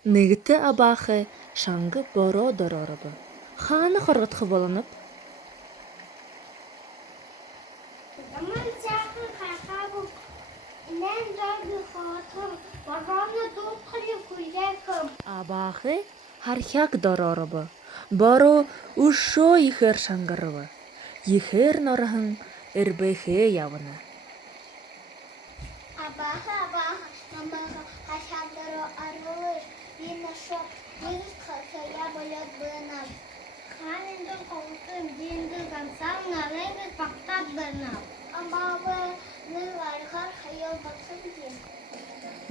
Нигіті абақы шаңғы боро дорорыбы. Ханы қорғытқы болынып? Aman çakın kakabı inen zorlu hatım. Babamla dokulu kuyakım. Абақы хархяк дорорыбы. Боро ушо ихер шаңғырыбы. Ихер норахын үрбіхе явыны. Abaha mamaha haşadaro arılır. Yine şok yürüs kalkaya boyat bığınam. Kanındır kovutun dindir gamsam nalengir paktat bığınam. Ama ne var kar hayal baksın diye.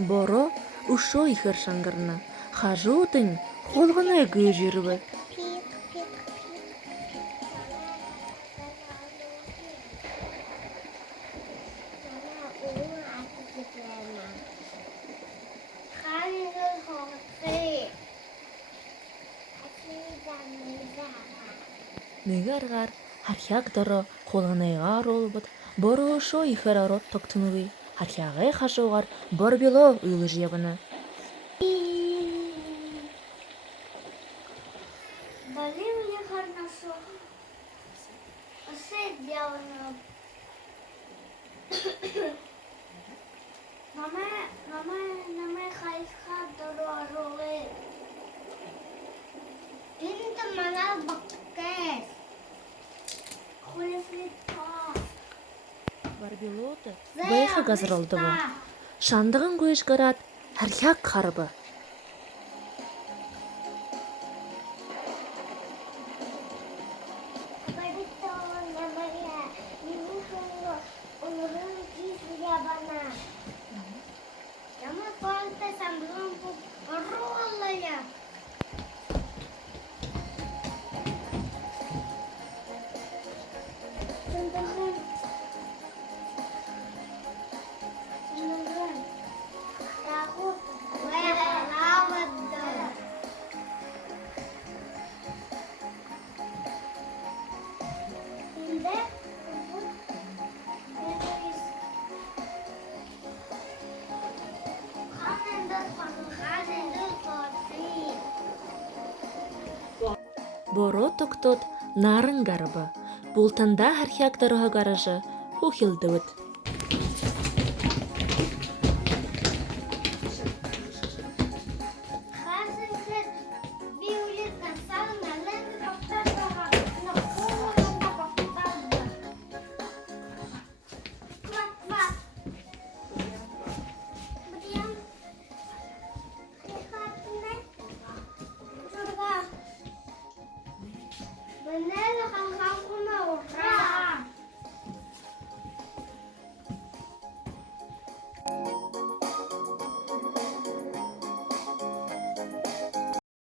Боро ушо ихер шаңғырны. Хажутын қолғына көй жүрібі. Pik pik pik. Sana uğur atıp vermem. Kanındır kovutun. Açıdan mizama. Нигар-гар хархяк доро қолғынайғар олбыд. Боро ушо ихер арот токтынуы. Хархягы хажуғар бор било үйлы жебіні. Болим ли хорошо? Все сделано. Мама, хайха дорогой. Инта манал баккес. Хулифлита. Бар билоты байха газырылдыбы. Шандығын көш қарат хархяк қарыбы. Боро токтот нарын гарыбы. Бултанда хархяк дорога гаражы хухилдыбыт.